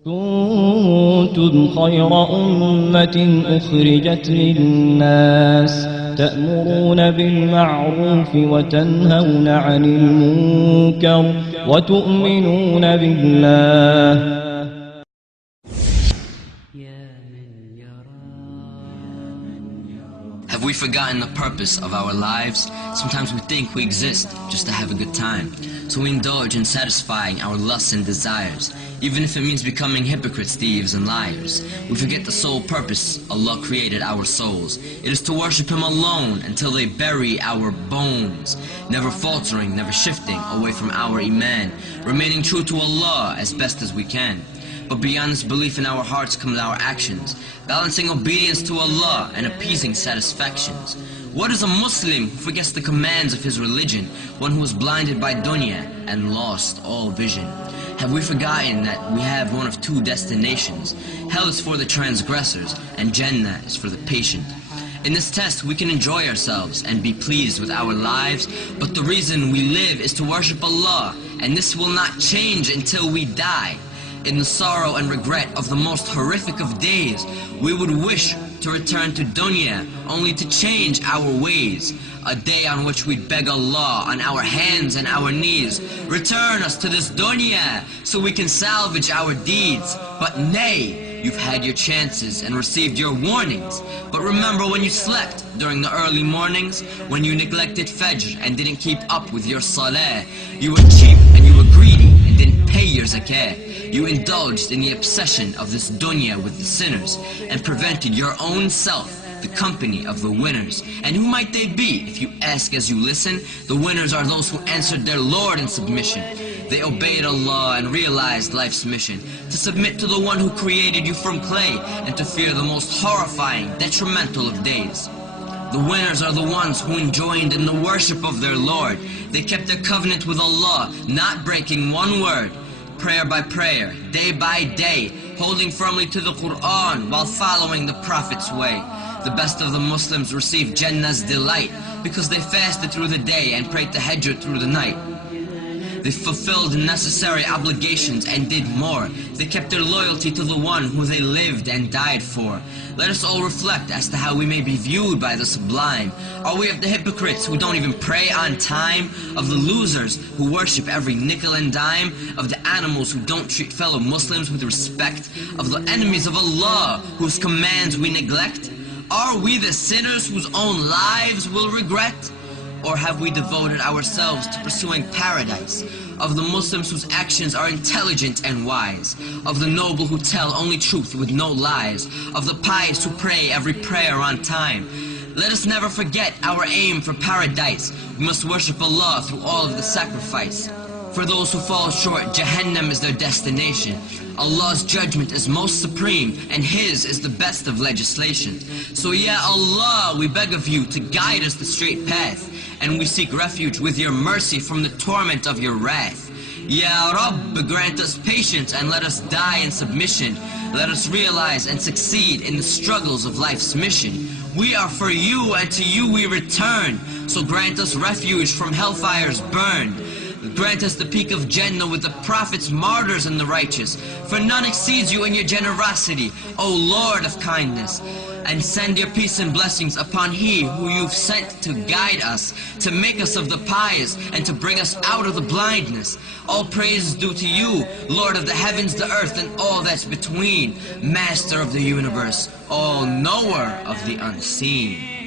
كنتم خير أمة أخرجت للناس تأمرون بالمعروف وتنهون عن المنكر وتؤمنون بالله. Have we forgotten the purpose of our lives? Sometimes we think we exist just to have a good time. So we indulge in satisfying our lusts and desires, even if it means becoming hypocrites, thieves, and liars. We forget the sole purpose Allah created our souls. It is to worship Him alone until they bury our bones, never faltering, never shifting away from our Iman, remaining true to Allah as best as we can. But beyond this belief in our hearts comes our actions, balancing obedience to Allah and appeasing satisfactions. What is a Muslim who forgets the commands of his religion, one who is blinded by dunya and lost all vision? Have we forgotten that we have one of two destinations? Hell is for the transgressors, and Jannah is for the patient. In this test we can enjoy ourselves and be pleased with our lives, but the reason we live is to worship Allah, and this will not change until we die. In the sorrow and regret of the most horrific of days, we would wish to return to dunya only to change our ways. A day on which we'd beg Allah on our hands and our knees, return us to this dunya so we can salvage our deeds. But nay, you've had your chances and received your warnings. But remember when you slept during the early mornings, when you neglected Fajr and didn't keep up with your salah. You were cheap and you were greedy and didn't pay your zakah. You indulged in the obsession of this dunya with the sinners and prevented your own self the company of the winners. And who might they be? If you ask as you listen, the winners are those who answered their Lord in submission. They obeyed Allah and realized life's mission, to submit to the one who created you from clay and to fear the most horrifying, detrimental of days. The winners are the ones who enjoined in the worship of their Lord. They kept their covenant with Allah, not breaking one word. Prayer by prayer, day by day, holding firmly to the Quran while following the Prophet's way. The best of the Muslims received Jannah's delight because they fasted through the day and prayed tahajjud through the night. They fulfilled necessary obligations and did more. They kept their loyalty to the one who they lived and died for. Let us all reflect as to how we may be viewed by the sublime. Are we of the hypocrites who don't even pray on time? Of the losers who worship every nickel and dime? Of the animals who don't treat fellow Muslims with respect? Of the enemies of Allah whose commands we neglect? Are we the sinners whose own lives we'll regret? Or have we devoted ourselves to pursuing paradise? Of the Muslims whose actions are intelligent and wise? Of the noble who tell only truth with no lies? Of the pious who pray every prayer on time? Let us never forget our aim for paradise. We must worship Allah through all of the sacrifice. For those who fall short, Jahannam is their destination. Allah's judgment is most supreme, and His is the best of legislation. So Ya Allah, we beg of you to guide us the straight path, and we seek refuge with your mercy from the torment of your wrath. Ya Rabb, grant us patience and let us die in submission. Let us realize and succeed in the struggles of life's mission. We are for you and to you we return, so grant us refuge from hellfire's burn. Grant us the peak of Jannah with the prophets, martyrs, and the righteous. For none exceeds you in your generosity, O Lord of kindness. And send your peace and blessings upon He who you've sent to guide us, to make us of the pious, and to bring us out of the blindness. All praise is due to you, Lord of the heavens, the earth, and all that's between, Master of the universe, all knower of the unseen.